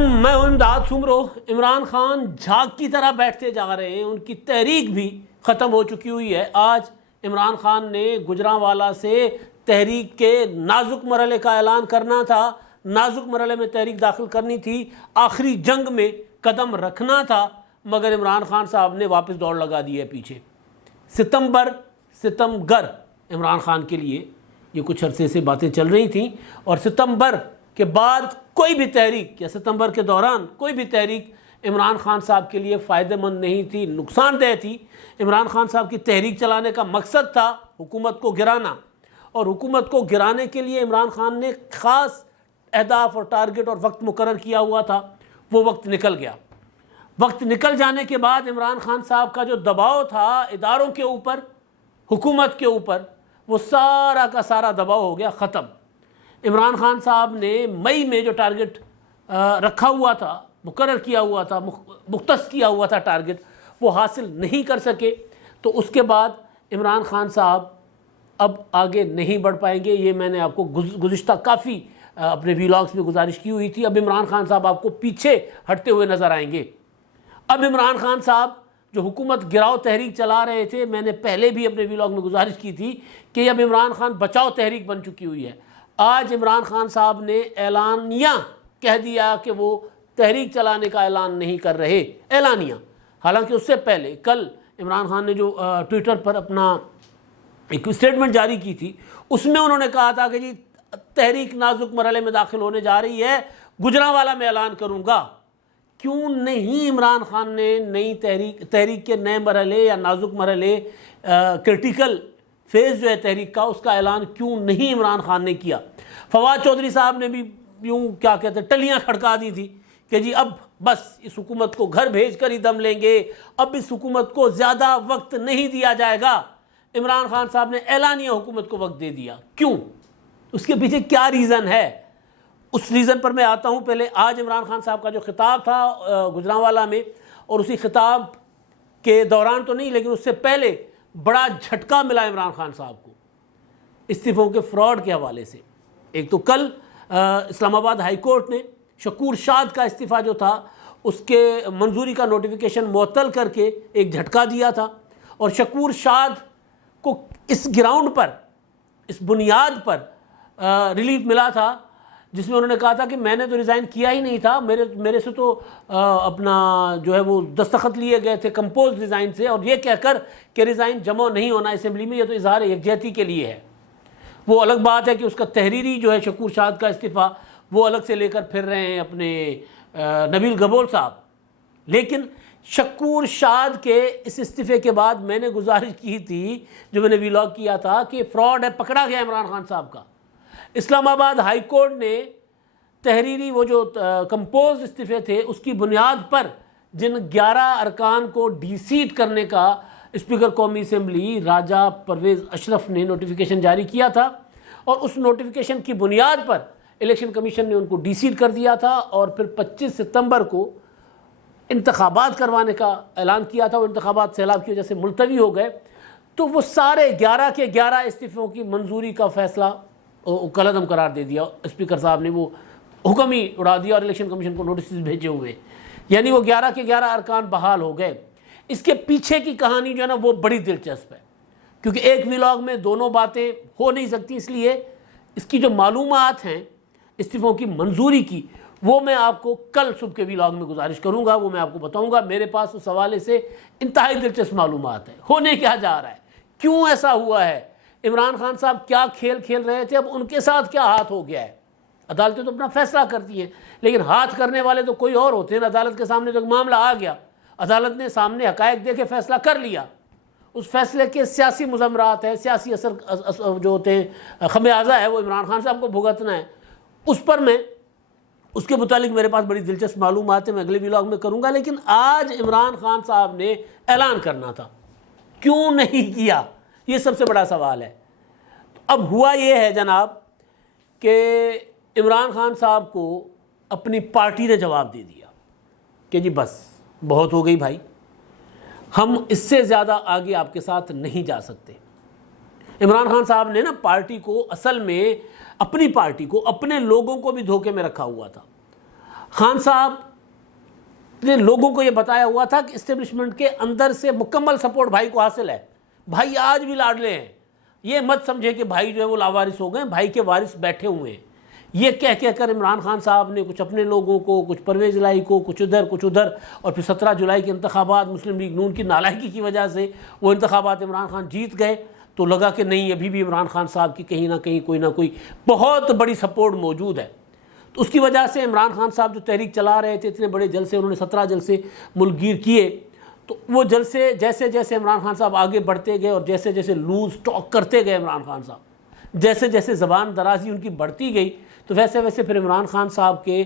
میں ہوں امداد سمرو۔ عمران خان جھاگ کی طرح بیٹھتے جا رہے ہیں، ان کی تحریک بھی ختم ہو چکی ہوئی ہے۔ آج عمران خان نے گجرانوالہ سے تحریک کے نازک مرحلے کا اعلان کرنا تھا، نازک مرحلے میں تحریک داخل کرنی تھی، آخری جنگ میں قدم رکھنا تھا، مگر عمران خان صاحب نے واپس دوڑ لگا دی ہے پیچھے۔ ستمگر عمران خان کے لیے یہ کچھ عرصے سے باتیں چل رہی تھیں، اور ستمبر کے بعد کوئی بھی تحریک یا ستمبر کے دوران کوئی بھی تحریک عمران خان صاحب کے لیے فائدہ مند نہیں تھی، نقصان دہ تھی۔ عمران خان صاحب کی تحریک چلانے کا مقصد تھا حکومت کو گرانا، اور حکومت کو گرانے کے لیے عمران خان نے خاص اہداف اور ٹارگٹ اور وقت مقرر کیا ہوا تھا۔ وہ وقت نکل گیا۔ وقت نکل جانے کے بعد عمران خان صاحب کا جو دباؤ تھا اداروں کے اوپر، حکومت کے اوپر، وہ سارا کا سارا دباؤ ہو گیا ختم۔ عمران خان صاحب نے مئی میں جو ٹارگٹ رکھا ہوا تھا، مقرر کیا ہوا تھا، مختص کیا ہوا تھا ٹارگٹ، وہ حاصل نہیں کر سکے، تو اس کے بعد عمران خان صاحب اب آگے نہیں بڑھ پائیں گے۔ یہ میں نے آپ کو گزشتہ کافی اپنے ویلاگز میں گزارش کی ہوئی تھی۔ اب عمران خان صاحب آپ کو پیچھے ہٹتے ہوئے نظر آئیں گے۔ اب عمران خان صاحب جو حکومت گراؤ تحریک چلا رہے تھے، میں نے پہلے بھی اپنے ویلاگ میں گزارش کی تھی کہ اب عمران خان بچاؤ تحریک بن چکی ہوئی ہے۔ آج عمران خان صاحب نے اعلانیہ کہہ دیا کہ وہ تحریک چلانے کا اعلان نہیں کر رہے، اعلانیہ۔ حالانکہ اس سے پہلے کل عمران خان نے جو ٹویٹر پر اپنا ایک اسٹیٹمنٹ جاری کی تھی، اس میں انہوں نے کہا تھا کہ جی تحریک نازک مرحلے میں داخل ہونے جا رہی ہے، گجرانوالہ میں اعلان کروں گا۔ کیوں نہیں عمران خان نے نئی تحریک کے نئے مرحلے یا نازک مرحلے، کرٹیکل فیز جو ہے تحریک کا، اس کا اعلان کیوں نہیں عمران خان نے کیا؟ فواد چودھری صاحب نے بھی یوں کیا کہتے ہیں ٹلیاں کھڑکا دی تھی کہ جی اب بس اس حکومت کو گھر بھیج کر ہی دم لیں گے، اب اس حکومت کو زیادہ وقت نہیں دیا جائے گا۔ عمران خان صاحب نے اعلانیہ حکومت کو وقت دے دیا، کیوں؟ اس کے پیچھے کیا ریزن ہے؟ اس ریزن پر میں آتا ہوں۔ پہلے آج عمران خان صاحب کا جو خطاب تھا گجرانوالہ میں، اور اسی خطاب کے دوران تو نہیں لیکن اس سے پہلے بڑا جھٹکا ملا عمران خان صاحب کو استعفوں کے فراڈ کے حوالے سے۔ ایک تو کل اسلام آباد ہائی کورٹ نے شکور شاد کا استعفیٰ جو تھا اس کے منظوری کا نوٹیفیکیشن معطل کر کے ایک جھٹکا دیا تھا، اور شکور شاد کو اس گراؤنڈ پر، اس بنیاد پر ریلیف ملا تھا جس میں انہوں نے کہا تھا کہ میں نے تو ریزائن کیا ہی نہیں تھا، میرے سے تو اپنا جو ہے وہ دستخط لیے گئے تھے کمپوز ریزائن سے، اور یہ کہہ کر کہ ریزائن جمع نہیں ہونا اسمبلی میں، یہ تو اظہار یکجہتی کے لیے ہے۔ وہ الگ بات ہے کہ اس کا تحریری جو ہے شکور شاد کا استعفیٰ وہ الگ سے لے کر پھر رہے ہیں اپنے نبیل گبول صاحب، لیکن شکور شاد کے اس استعفے کے بعد میں نے گزارش کی تھی، جو میں نے ویلاگ کیا تھا، کہ فراڈ ہے، پکڑا گیا عمران خان صاحب کا۔ اسلام آباد ہائی کورٹ نے تحریری وہ جو کمپوز استعفے تھے اس کی بنیاد پر جن 11 ارکان کو ڈی سیٹ کرنے کا اسپیکر قومی اسمبلی راجہ پرویز اشرف نے نوٹیفیکیشن جاری کیا تھا، اور اس نوٹیفیکیشن کی بنیاد پر الیکشن کمیشن نے ان کو ڈی سیٹ کر دیا تھا، اور پھر 25 ستمبر کو انتخابات کروانے کا اعلان کیا تھا۔ وہ انتخابات سیلاب کی وجہ سے ملتوی ہو گئے، تو وہ سارے 11 کے 11 استعفوں کی منظوری کا فیصلہ کالعدم قرار دے دیا۔ اسپیکر صاحب نے وہ حکم ہی اڑا دیا اور الیکشن کمیشن کو نوٹسز بھیجے ہوئے، یعنی وہ 11 کے 11 ارکان بحال ہو گئے۔ اس کے پیچھے کی کہانی جو ہے نا وہ بڑی دلچسپ ہے، کیونکہ ایک ویلاگ میں دونوں باتیں ہو نہیں سکتی، اس لیے اس کی جو معلومات ہیں استعفوں کی منظوری کی، وہ میں آپ کو کل صبح کے ویلاگ میں گزارش کروں گا، وہ میں آپ کو بتاؤں گا۔ میرے پاس اس حوالے سے انتہائی دلچسپ معلومات ہے، ہونے کیا جا رہا ہے، کیوں ایسا ہوا ہے، عمران خان صاحب کیا کھیل کھیل رہے تھے، اب ان کے ساتھ کیا ہاتھ ہو گیا ہے۔ عدالتیں تو اپنا فیصلہ کرتی ہیں، لیکن ہاتھ کرنے والے تو کوئی اور ہوتے ہیں۔ عدالت کے سامنے تو ایک معاملہ آ گیا، عدالت نے سامنے حقائق دے کے فیصلہ کر لیا، اس فیصلے کے سیاسی مضمرات ہیں، سیاسی اثر جو ہوتے ہیں، خمیازہ ہے، وہ عمران خان صاحب کو بھگتنا ہے۔ اس پر میں اس کے متعلق میرے پاس بڑی دلچسپ معلومات ہیں، میں اگلے ویلاگ میں کروں گا، لیکن آج عمران خان صاحب نے اعلان کرنا تھا، کیوں نہیں کیا، یہ سب سے بڑا سوال ہے۔ اب ہوا یہ ہے جناب کہ عمران خان صاحب کو اپنی پارٹی نے جواب دے دیا کہ جی بس بہت ہو گئی بھائی، ہم اس سے زیادہ آگے آپ کے ساتھ نہیں جا سکتے۔ عمران خان صاحب نے نا پارٹی کو، اصل میں اپنی پارٹی کو، اپنے لوگوں کو بھی دھوکے میں رکھا ہوا تھا۔ خان صاحب نے لوگوں کو یہ بتایا ہوا تھا کہ اسٹیبلشمنٹ کے اندر سے مکمل سپورٹ بھائی کو حاصل ہے، بھائی آج بھی لاڈلے ہیں، یہ مت سمجھے کہ بھائی جو ہے وہ لاوارث ہو گئے، بھائی کے وارث بیٹھے ہوئے ہیں۔ یہ کہہ کر عمران خان صاحب نے کچھ اپنے لوگوں کو، کچھ پرویز الہی کو، کچھ ادھر، اور پھر 17 جولائی کے انتخابات مسلم لیگ نون کی نالائکی کی وجہ سے وہ انتخابات عمران خان جیت گئے، تو لگا کہ نہیں ابھی بھی عمران خان صاحب کی کہیں نہ کہیں کوئی نہ کوئی بہت بڑی سپورٹ موجود ہے۔ تو اس کی وجہ سے عمران خان صاحب جو تحریک چلا رہے تھے، اتنے بڑے جلسے انہوں نے 17 جلسے ملک گیر کیے، تو وہ جلسے جیسے جیسے عمران خان صاحب آگے بڑھتے گئے اور جیسے جیسے لوز ٹاک کرتے گئے عمران خان صاحب، جیسے جیسے زبان درازی ان کی بڑھتی گئی، تو ویسے ویسے پھر عمران خان صاحب کے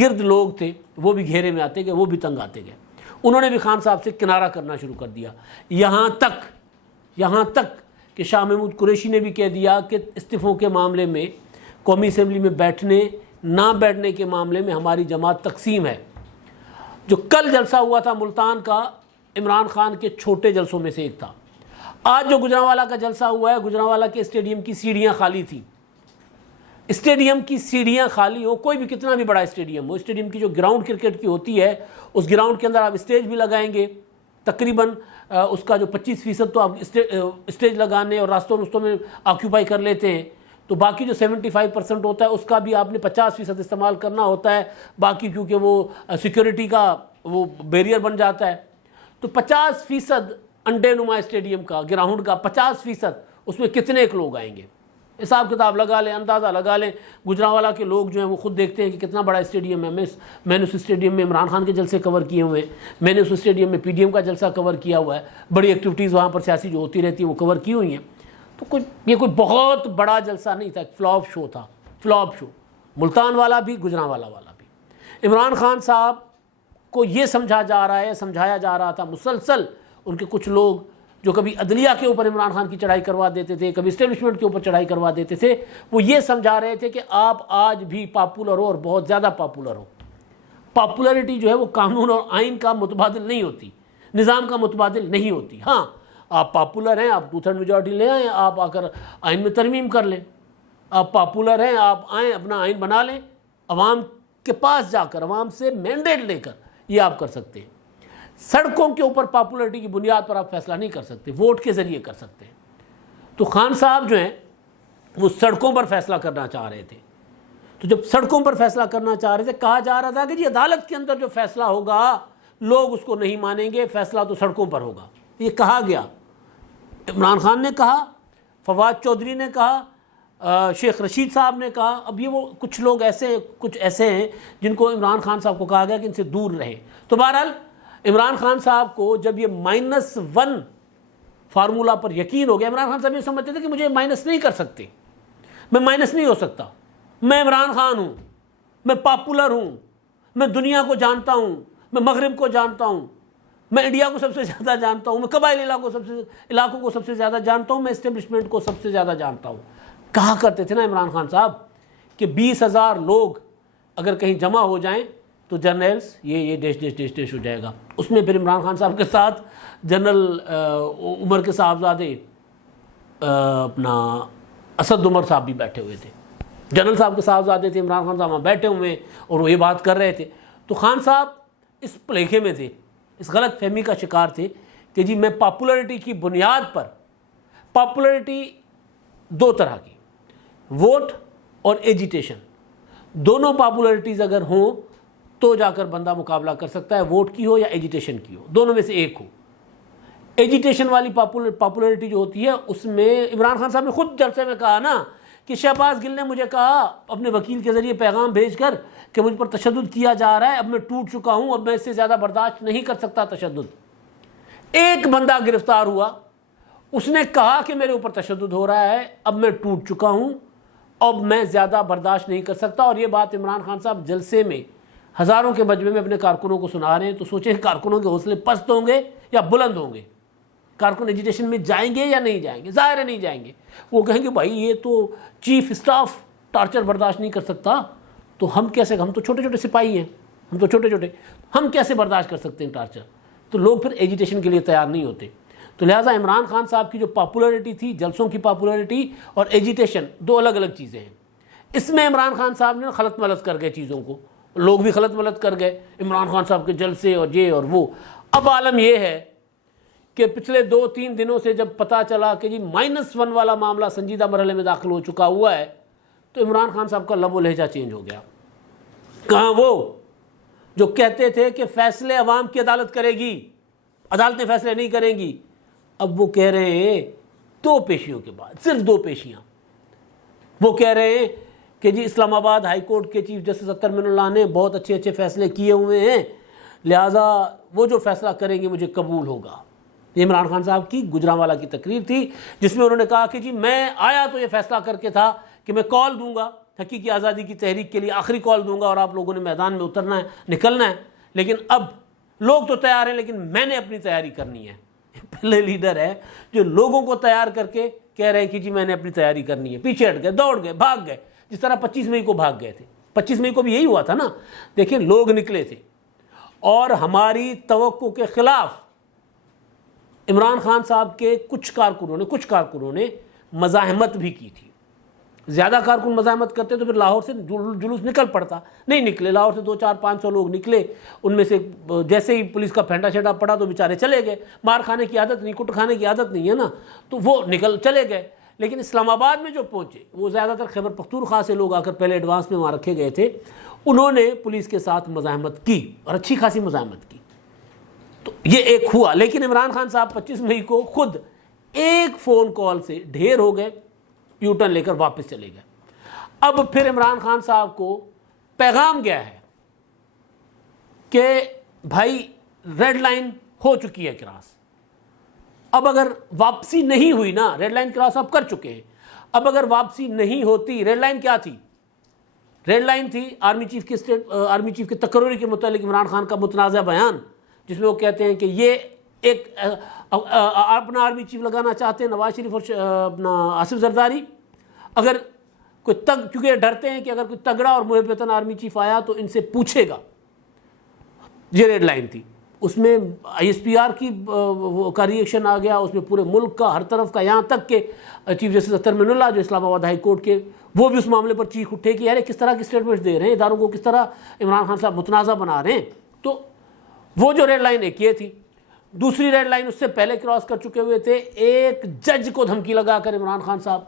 گرد لوگ تھے وہ بھی گھیرے میں آتے گئے، وہ بھی تنگ آتے گئے، انہوں نے بھی خان صاحب سے کنارہ کرنا شروع کر دیا، یہاں تک کہ شاہ محمود قریشی نے بھی کہہ دیا کہ استعفوں کے معاملے میں، قومی اسمبلی میں بیٹھنے نہ بیٹھنے کے معاملے میں ہماری جماعت تقسیم ہے۔ جو کل جلسہ ہوا تھا ملتان کا، عمران خان کے چھوٹے جلسوں میں سے ایک تھا۔ آج جو گجرانوالہ کا جلسہ ہوا ہے، گجرانوالہ کے اسٹیڈیم کی سیڑھیاں خالی تھیں۔ اسٹیڈیم کی سیڑھیاں خالی ہو، کوئی بھی کتنا بھی بڑا اسٹیڈیم ہو، اسٹیڈیم کی جو گراؤنڈ کرکٹ کی ہوتی ہے، اس گراؤنڈ کے اندر آپ اسٹیج بھی لگائیں گے، تقریباً اس کا جو 25% تو آپ اسٹیج لگانے اور راستوں میں آکیوپائی کر لیتے ہیں، تو باقی جو 75% ہوتا ہے اس کا بھی آپ نے 50% استعمال کرنا ہوتا ہے، باقی کیونکہ وہ سیکیورٹی کا وہ بیریئر بن جاتا ہے، تو 50% انڈے نما اسٹیڈیم کا، گراؤنڈ کا 50%، اس میں کتنے ایک لوگ آئیں گے؟ حساب کتاب لگا لیں، اندازہ لگا لیں۔ گجرانوالہ کے لوگ جو ہیں وہ خود دیکھتے ہیں کہ کتنا بڑا اسٹیڈیم ہے۔ میں نے اس اسٹیڈیم میں عمران خان کے جلسے کور کیے ہوئے ہیں، میں نے اس اسٹیڈیم میں PDM کا جلسہ کور کیا ہوا ہے، بڑی ایکٹیویٹیز وہاں پر سیاسی جو ہوتی رہتی ہیں وہ کور کی ہوئی ہیں۔ تو یہ کوئی بہت بڑا جلسہ نہیں تھا، ایک فلاپ شو تھا، فلاپ شو، ملتان والا بھی، گجرانوالہ والا بھی۔ عمران خان صاحب کو یہ سمجھایا جا رہا تھا مسلسل، ان کے کچھ لوگ جو کبھی عدلیہ کے اوپر عمران خان کی چڑھائی کروا دیتے تھے، کبھی اسٹیبلشمنٹ کے اوپر چڑھائی کروا دیتے تھے، وہ یہ سمجھا رہے تھے کہ آپ آج بھی پاپولر ہو اور بہت زیادہ پاپولر ہو۔ پاپولرٹی جو ہے وہ قانون اور آئین کا متبادل نہیں ہوتی، نظام کا متبادل نہیں ہوتی۔ ہاں آپ پاپولر ہیں، آپ 2/3 میجورٹی لے آئیں، آپ آ کر آئین میں ترمیم کر لیں۔ آپ پاپولر ہیں، آپ آئیں اپنا آئین بنا لیں، عوام کے پاس جا کر، عوام سے مینڈیٹ لے کر یہ آپ کر سکتے ہیں۔ سڑکوں کے اوپر پاپولرٹی کی بنیاد پر آپ فیصلہ نہیں کر سکتے، ووٹ کے ذریعے کر سکتے ہیں۔ تو خان صاحب جو ہیں وہ سڑکوں پر فیصلہ کرنا چاہ رہے تھے، تو جب سڑکوں پر فیصلہ کرنا چاہ رہے تھے، کہا جا رہا تھا کہ جی عدالت کے اندر جو فیصلہ ہوگا لوگ اس کو نہیں مانیں گے، فیصلہ تو سڑکوں پر ہوگا، یہ کہا گیا۔ عمران خان نے کہا، فواد چودھری نے کہا، شیخ رشید صاحب نے کہا، اب یہ وہ کچھ لوگ کچھ ایسے ہیں جن کو عمران خان صاحب کو کہا گیا کہ ان سے دور رہیں۔ تو بہرحال عمران خان صاحب کو جب یہ -1 فارمولہ پر یقین ہو گیا، عمران خان صاحب یہ سمجھتے تھے کہ مجھے مائنس نہیں کر سکتے، میں مائنس نہیں ہو سکتا، میں عمران خان ہوں، میں پاپولر ہوں، میں دنیا کو جانتا ہوں، میں مغرب کو جانتا ہوں، میں انڈیا کو سب سے زیادہ جانتا ہوں، میں قبائلی علاقوں کو سب سے زیادہ جانتا ہوں، میں اسٹیبلشمنٹ کو سب سے زیادہ جانتا ہوں۔ کہا کرتے تھے نا عمران خان صاحب کہ 20,000 لوگ اگر کہیں جمع ہو جائیں تو جرنلز یہ ڈیش ہو جائے گا۔ اس میں پھر عمران خان صاحب کے ساتھ جنرل عمر کے صاحبزادے اپنا اسد عمر صاحب بھی بیٹھے ہوئے تھے، جنرل صاحب کے صاحبزادے تھے، عمران خان صاحب وہاں بیٹھے ہوئے اور وہ یہ بات کر رہے تھے۔ تو خان صاحب اس پلیکھے میں تھے، اس غلط فہمی کا شکار تھے کہ جی میں پاپولرٹی کی بنیاد پر، پاپولرٹی 2 طرح کی، ووٹ اور ایجیٹیشن، دونوں پاپولرٹیز اگر ہوں تو جا کر بندہ مقابلہ کر سکتا ہے، ووٹ کی ہو یا ایجیٹیشن کی ہو، دونوں میں سے ایک ہو۔ ایجیٹیشن والی پاپولرٹی جو ہوتی ہے اس میں عمران خان صاحب نے خود جلسے میں کہا نا کہ شہباز گل نے مجھے کہا اپنے وکیل کے ذریعے پیغام بھیج کر کہ مجھ پر تشدد کیا جا رہا ہے، اب میں ٹوٹ چکا ہوں، اب میں اس سے زیادہ برداشت نہیں کر سکتا تشدد۔ ایک بندہ گرفتار ہوا، اس نے کہا کہ میرے اوپر تشدد ہو رہا ہے، اب میں ٹوٹ چکا ہوں، اب میں زیادہ برداشت نہیں کر سکتا۔ اور یہ بات عمران خان صاحب جلسے میں ہزاروں کے مجمع میں اپنے کارکنوں کو سنا رہے ہیں، تو سوچیں کارکنوں کے حوصلے پست ہوں گے یا بلند ہوں گے؟ کارکن ایجیٹیشن میں جائیں گے یا نہیں جائیں گے؟ ظاہر ہے نہیں جائیں گے، وہ کہیں گے بھائی یہ تو چیف اسٹاف ٹارچر برداشت نہیں کر سکتا، تو ہم کیسے، ہم تو چھوٹے چھوٹے سپاہی ہیں، ہم کیسے برداشت کر سکتے ہیں ٹارچر؟ تو لوگ پھر ایجیٹیشن کے لیے تیار نہیں ہوتے۔ تو لہٰذا عمران خان صاحب کی جو پاپولرٹی تھی، جلسوں کی پاپولرٹی اور ایجیٹیشن 2 الگ الگ چیزیں ہیں۔ اس میں عمران خان صاحب نے خلط ملط کر گئے چیزوں کو، لوگ بھی غلط ملت کر گئے، عمران خان صاحب کے جلسے اور یہ اور وہ۔ اب عالم یہ ہے کہ پچھلے 2-3 دنوں سے جب پتہ چلا کہ جی -1 والا معاملہ سنجیدہ مرحلے میں داخل ہو چکا ہوا ہے، تو عمران خان صاحب کا لب و لہجہ چینج ہو گیا۔ کہاں وہ جو کہتے تھے کہ فیصلے عوام کی عدالت کرے گی، عدالتیں فیصلے نہیں کریں گی، اب وہ کہہ رہے ہیں 2 پیشیوں کے بعد، صرف 2 پیشیاں، وہ کہہ رہے ہیں کہ جی اسلام آباد ہائی کورٹ کے چیف جسٹس اطہر من اللہ نے بہت اچھے فیصلے کیے ہوئے ہیں، لہٰذا وہ جو فیصلہ کریں گے مجھے قبول ہوگا۔ یہ عمران خان صاحب کی گجرانوالہ کی تقریر تھی، جس میں انہوں نے کہا کہ جی میں آیا تو یہ فیصلہ کر کے تھا کہ میں کال دوں گا حقیقی آزادی کی تحریک کے لیے، آخری کال دوں گا اور آپ لوگوں نے میدان میں اترنا ہے، نکلنا ہے، لیکن اب لوگ تو تیار ہیں لیکن میں نے اپنی تیاری کرنی ہے۔ پہلے لیڈر ہے جو لوگوں کو تیار کر کے کہہ رہے ہیں کہ جی میں نے اپنی تیاری کرنی ہے، پیچھے ہٹ گئے، دوڑ گئے، بھاگ گئے، جس طرح 25 مئی کو بھاگ گئے تھے۔ 25 مئی کو بھی یہی ہوا تھا نا، دیکھیں لوگ نکلے تھے اور ہماری توقع کے خلاف عمران خان صاحب کے کچھ کارکنوں نے مزاحمت بھی کی تھی۔ زیادہ کارکن مزاحمت کرتے تو پھر لاہور سے جلوس نکل پڑتا، نہیں نکلے، لاہور سے 200-400-500 لوگ نکلے، ان میں سے جیسے ہی پولیس کا پھینٹا چھینٹا پڑا تو بیچارے چلے گئے، مار کھانے کی عادت نہیں، کٹ کھانے کی عادت نہیں ہے نا، تو وہ نکل چلے گئے۔ لیکن اسلام آباد میں جو پہنچے وہ زیادہ تر خیبر پختونخوا سے لوگ آ کر پہلے ایڈوانس میں وہاں رکھے گئے تھے، انہوں نے پولیس کے ساتھ مزاحمت کی اور اچھی خاصی مزاحمت کی، تو یہ ایک ہوا۔ لیکن عمران خان صاحب 25 مئی کو خود ایک فون کال سے ڈھیر ہو گئے، یو ٹرن لے کر واپس چلے گئے۔ اب پھر عمران خان صاحب کو پیغام گیا ہے کہ بھائی ریڈ لائن ہو چکی ہے کراس، اب اگر واپسی نہیں ہوئی نا، ریڈ لائن کراس آپ کر چکے ہیں، اب اگر واپسی نہیں ہوتی، ریڈ لائن کیا تھی؟ ریڈ لائن تھی آرمی چیف کے تقرری کے متعلق عمران خان کا متنازع بیان، جس میں وہ کہتے ہیں کہ یہ ایک اپنا آرمی چیف لگانا چاہتے ہیں نواز شریف اور اپنا آصف زرداری، اگر کوئی کیونکہ ڈرتے ہیں کہ اگر کوئی تگڑا اور محب وطن آرمی چیف آیا تو ان سے پوچھے گا، یہ ریڈ لائن تھی۔ اس میں ISPR کا ریئیکشن آ گیا، اس میں پورے ملک کا، ہر طرف کا، یہاں تک کہ چیف جسٹس اطہر من اللہ جو اسلام آباد ہائی کورٹ کے، وہ بھی اس معاملے پر چیخ اٹھے کہ یار کس طرح کی اسٹیٹمنٹس دے رہے ہیں، اداروں کو کس طرح عمران خان صاحب متنازع بنا رہے ہیں۔ تو وہ جو ریڈ لائن ایک یہ تھی، دوسری ریڈ لائن اس سے پہلے کراس کر چکے ہوئے تھے، ایک جج کو دھمکی لگا کر عمران خان صاحب،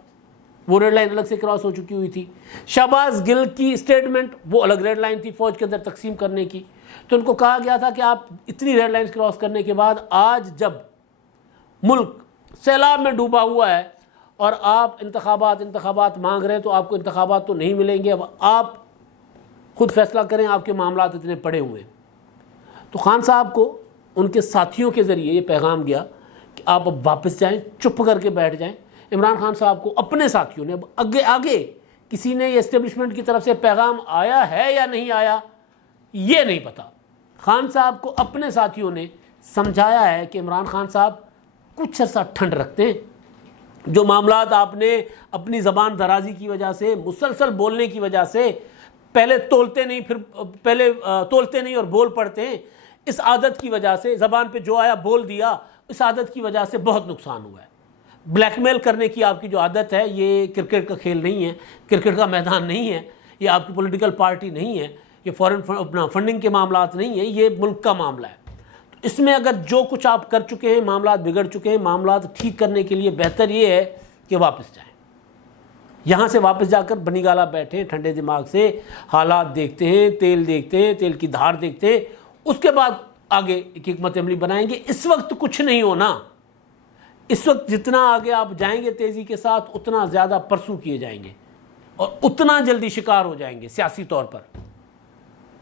وہ ریڈ لائن الگ سے کراس ہو چکی ہوئی تھی۔ شہباز گل کی اسٹیٹمنٹ، وہ الگ ریڈ لائن تھی فوج کے اندر تقسیم کرنے کی، تو ان کو کہا گیا تھا کہ آپ اتنی ریڈ لائنز کراس کرنے کے بعد آج جب ملک سیلاب میں ڈوبا ہوا ہے اور آپ انتخابات مانگ رہے ہیں، تو آپ کو انتخابات تو نہیں ملیں گے، اب آپ خود فیصلہ کریں، آپ کے معاملات اتنے پڑے ہوئے ہیں۔ تو خان صاحب کو ان کے ساتھیوں کے ذریعے یہ پیغام گیا کہ آپ اب واپس جائیں، چپ کر کے بیٹھ جائیں۔ عمران خان صاحب کو اپنے ساتھیوں نے، اب آگے کسی نے یہ اسٹیبلشمنٹ کی طرف سے پیغام آیا ہے یا نہیں آیا یہ نہیں پتا، خان صاحب کو اپنے ساتھیوں نے سمجھایا ہے کہ عمران خان صاحب کچھ عرصہ ٹھنڈ رکھتے ہیں، جو معاملات آپ نے اپنی زبان درازی کی وجہ سے، مسلسل بولنے کی وجہ سے، پہلے تولتے نہیں اور بول پڑتے ہیں، اس عادت کی وجہ سے، زبان پہ جو آیا بول دیا، اس عادت کی وجہ سے بہت نقصان ہوا ہے۔ بلیک میل کرنے کی آپ کی جو عادت ہے، یہ کرکٹ کا کھیل نہیں ہے، کرکٹ کا میدان نہیں ہے، یہ آپ کی پولیٹیکل پارٹی نہیں ہے، یہ فورن فنڈنگ کے معاملات نہیں ہیں، یہ ملک کا معاملہ ہے۔ تو اس میں اگر جو کچھ آپ کر چکے ہیں، معاملات بگڑ چکے ہیں، معاملات ٹھیک کرنے کے لیے بہتر یہ ہے کہ واپس جائیں، یہاں سے واپس جا کر بنی گالہ بیٹھیں، ٹھنڈے دماغ سے حالات دیکھتے ہیں، تیل کی دھار دیکھتے ہیں، اس کے بعد آگے ایک حکمت عملی بنائیں گے۔ اس وقت کچھ نہیں ہونا، اس وقت جتنا آگے آپ جائیں گے تیزی کے ساتھ، اتنا زیادہ پرسو کیے جائیں گے اور اتنا جلدی شکار ہو جائیں گے سیاسی طور پر۔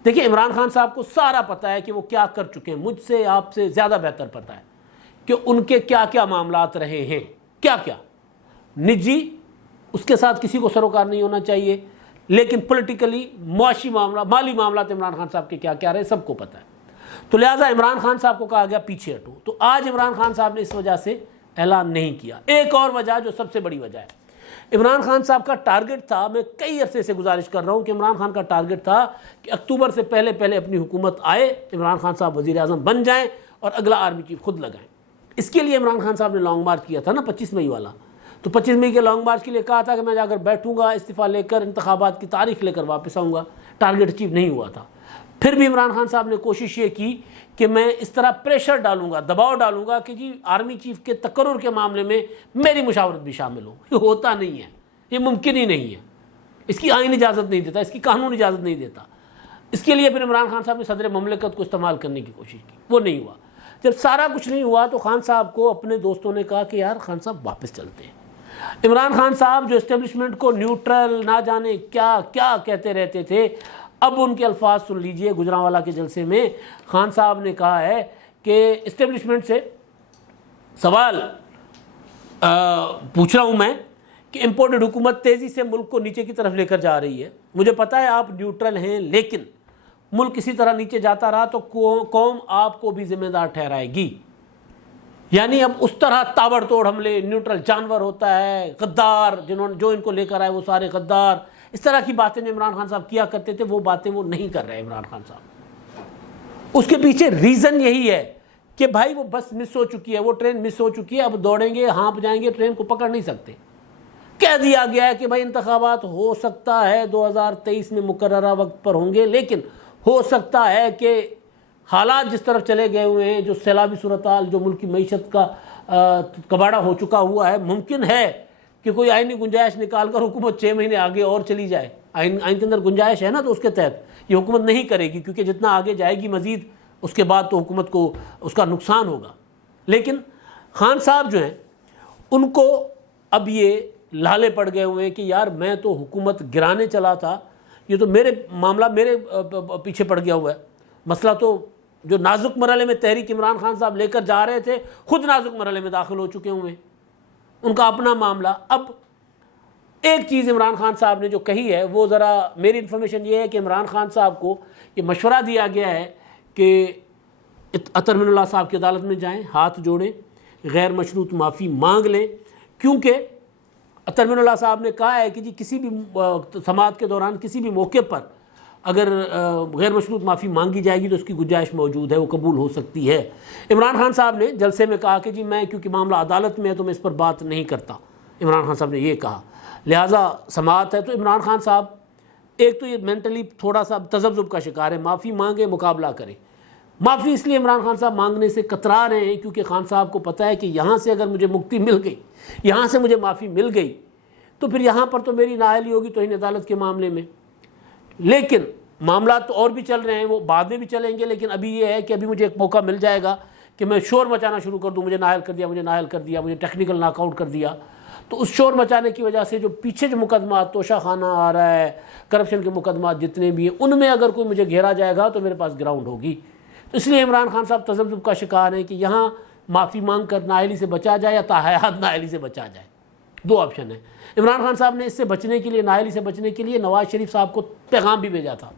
دیکھیں عمران خان صاحب کو سارا پتہ ہے کہ وہ کیا کر چکے ہیں، مجھ سے آپ سے زیادہ بہتر پتہ ہے کہ ان کے کیا کیا معاملات رہے ہیں، کیا نجی، اس کے ساتھ کسی کو سروکار نہیں ہونا چاہیے، لیکن پولیٹیکلی معاشی معاملہ، مالی معاملات عمران خان صاحب کے کیا رہے سب کو پتہ ہے۔ تو لہٰذا عمران خان صاحب کو کہا گیا پیچھے ہٹو۔ تو آج عمران خان صاحب نے اس وجہ سے اعلان نہیں کیا۔ ایک اور وجہ جو سب سے بڑی وجہ ہے، عمران خان صاحب کا ٹارگٹ تھا، میں کئی عرصے سے گزارش کر رہا ہوں کہ عمران خان کا ٹارگٹ تھا کہ اکتوبر سے پہلے اپنی حکومت آئے، عمران خان صاحب وزیر اعظم بن جائیں اور اگلا آرمی چیف خود لگائیں۔ اس کے لیے عمران خان صاحب نے لانگ مارچ کیا تھا نا 25 مئی والا، تو 25 مئی کے لانگ مارچ کے لیے کہا تھا کہ میں جا کر بیٹھوں گا، استعفیٰ لے کر انتخابات کی تاریخ لے کر واپس آؤں گا۔ ٹارگٹ اچیو نہیں ہوا تھا، پھر بھی عمران خان صاحب نے کوشش یہ کی کہ میں اس طرح پریشر ڈالوں گا، دباؤ ڈالوں گا کہ جی آرمی چیف کے تقرر کے معاملے میں میری مشاورت بھی شامل ہو۔ یہ ہوتا نہیں ہے، یہ ممکن ہی نہیں ہے، اس کی آئین اجازت نہیں دیتا، اس کی قانون اجازت نہیں دیتا۔ اس کے لیے پھر عمران خان صاحب نے صدر مملکت کو استعمال کرنے کی کوشش کی، وہ نہیں ہوا۔ جب سارا کچھ نہیں ہوا تو خان صاحب کو اپنے دوستوں نے کہا کہ یار خان صاحب واپس چلتے ہیں۔ عمران خان صاحب جو اسٹیبلشمنٹ کو نیوٹرل نہ جانے کیا کیا کہتے رہتے تھے، اب ان کے الفاظ سن لیجئے۔ گجرانوالہ کے جلسے میں خان صاحب نے کہا ہے کہ اسٹیبلشمنٹ سے سوال پوچھ رہا ہوں میں کہ امپورٹڈ حکومت تیزی سے ملک کو نیچے کی طرف لے کر جا رہی ہے۔ مجھے پتہ ہے آپ نیوٹرل ہیں، لیکن ملک اسی طرح نیچے جاتا رہا تو قوم آپ کو بھی ذمہ دار ٹھہرائے گی۔ یعنی اب اس طرح تابڑ توڑ حملے، نیوٹرل جانور ہوتا ہے، غدار جو ان کو لے کر آئے وہ سارے غدار، اس طرح کی باتیں جو عمران خان صاحب کیا کرتے تھے وہ باتیں وہ نہیں کر رہے عمران خان صاحب۔ اس کے پیچھے ریزن یہی ہے کہ بھائی وہ بس مس ہو چکی ہے، وہ ٹرین مس ہو چکی ہے، اب دوڑیں گے ہانپ جائیں گے، ٹرین کو پکڑ نہیں سکتے۔ کہہ دیا گیا ہے کہ بھائی انتخابات ہو سکتا ہے 2023 میں مقررہ وقت پر ہوں گے، لیکن ہو سکتا ہے کہ حالات جس طرف چلے گئے ہوئے ہیں، جو سیلابی صورتحال، جو ملک کی معیشت کا کباڑہ ہو چکا ہوا ہے، ممکن ہے کہ کوئی آئینی گنجائش نکال کر حکومت 6 مہینے آگے اور چلی جائے۔ آئین کے اندر گنجائش ہے نا، تو اس کے تحت یہ حکومت نہیں کرے گی، کیونکہ جتنا آگے جائے گی مزید اس کے بعد تو حکومت کو اس کا نقصان ہوگا۔ لیکن خان صاحب جو ہیں ان کو اب یہ لالے پڑ گئے ہوئے ہیں کہ یار میں تو حکومت گرانے چلا تھا، یہ تو معاملہ میرے پیچھے پڑ گیا ہوا ہے۔ مسئلہ تو جو نازک مرحلے میں تحریک عمران خان صاحب لے کر جا رہے تھے، خود نازک مرحلے میں داخل ہو چکے ہوئے ہیں، ان کا اپنا معاملہ۔ اب ایک چیز عمران خان صاحب نے جو کہی ہے وہ ذرا میری انفارمیشن یہ ہے کہ عمران خان صاحب کو یہ مشورہ دیا گیا ہے کہ عطر من اللہ صاحب کی عدالت میں جائیں، ہاتھ جوڑیں، غیر مشروط معافی مانگ لیں، کیونکہ عطر من اللہ صاحب نے کہا ہے کہ جی کسی بھی سماعت کے دوران کسی بھی موقع پر اگر غیر مشروط معافی مانگی جائے گی تو اس کی گنجائش موجود ہے، وہ قبول ہو سکتی ہے۔ عمران خان صاحب نے جلسے میں کہا کہ جی میں کیونکہ معاملہ عدالت میں ہے تو میں اس پر بات نہیں کرتا، عمران خان صاحب نے یہ کہا، لہٰذا سماعت ہے۔ تو عمران خان صاحب ایک تو یہ مینٹلی تھوڑا سا تذبذب کا شکار ہے، معافی مانگے مقابلہ کریں۔ معافی اس لیے عمران خان صاحب مانگنے سے کترا رہے ہیں کیونکہ خان صاحب کو پتہ ہے کہ یہاں سے اگر مجھے مکتی مل گئی، یہاں سے مجھے معافی مل گئی تو پھر یہاں پر تو میری نااہلی ہوگی توہین عدالت کے معاملے میں۔ لیکن معاملات تو اور بھی چل رہے ہیں، وہ بعد میں بھی چلیں گے، لیکن ابھی یہ ہے کہ ابھی مجھے ایک موقع مل جائے گا کہ میں شور مچانا شروع کر دوں، مجھے نااہل کر دیا، مجھے نااہل کر دیا، مجھے ٹیکنیکل ناک آؤٹ کر دیا۔ تو اس شور مچانے کی وجہ سے جو پیچھے جو مقدمات توشہ خانہ آ رہا ہے، کرپشن کے مقدمات جتنے بھی ہیں، ان میں اگر کوئی مجھے گھیرا جائے گا تو میرے پاس گراؤنڈ ہوگی۔ تو اس لیے عمران خان صاحب تذبذب کا شکار ہیں کہ یہاں معافی مانگ کر نااہلی سے بچا جائے یا تاحیات نااہلی سے بچا جائے، دو آپشن ہیں۔ عمران خان صاحب نے اس سے بچنے کے لیے، نااہلی سے بچنے کے لیے نواز شریف صاحب کو پیغام بھی بھیجا تھا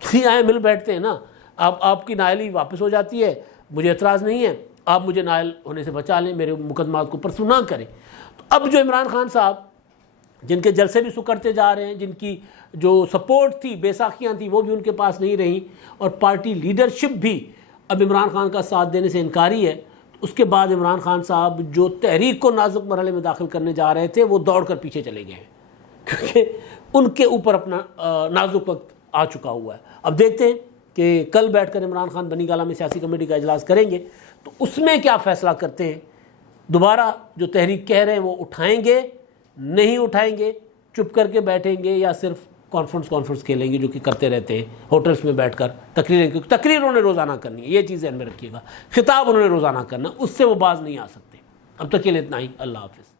کہ آئیں مل بیٹھتے ہیں نا، آپ کی نااہلی واپس ہو جاتی ہے، مجھے اعتراض نہیں ہے، آپ مجھے نااہل ہونے سے بچا لیں، میرے مقدمات کو پرسو نہ کریں۔ تو اب جو عمران خان صاحب جن کے جلسے بھی سکڑتے جا رہے ہیں، جن کی جو سپورٹ تھی، بیساکھیاں تھیں، وہ بھی ان کے پاس نہیں رہیں، اور پارٹی لیڈرشپ بھی اب عمران خان کا ساتھ دینے سے انکاری ہے، اس کے بعد عمران خان صاحب جو تحریک کو نازک مرحلے میں داخل کرنے جا رہے تھے وہ دوڑ کر پیچھے چلے گئے ہیں، کیونکہ ان کے اوپر اپنا نازک وقت آ چکا ہوا ہے۔ اب دیکھتے ہیں کہ کل بیٹھ کر عمران خان بنی گالہ میں سیاسی کمیٹی کا اجلاس کریں گے تو اس میں کیا فیصلہ کرتے ہیں۔ دوبارہ جو تحریک کہہ رہے ہیں وہ اٹھائیں گے، نہیں اٹھائیں گے، چپ کر کے بیٹھیں گے، یا صرف کانفرنس کھیلیں گے جو کہ کرتے رہتے ہیں ہوٹلس میں بیٹھ کر تقریریں، کیونکہ تقریر انہوں نے روزانہ کرنی ہے، یہ چیز ذہن میں رکھیے گا، خطاب انہوں نے روزانہ کرنا، اس سے وہ باز نہیں آ سکتے۔ اب تک کے لیے اتنا ہی، اللہ حافظ۔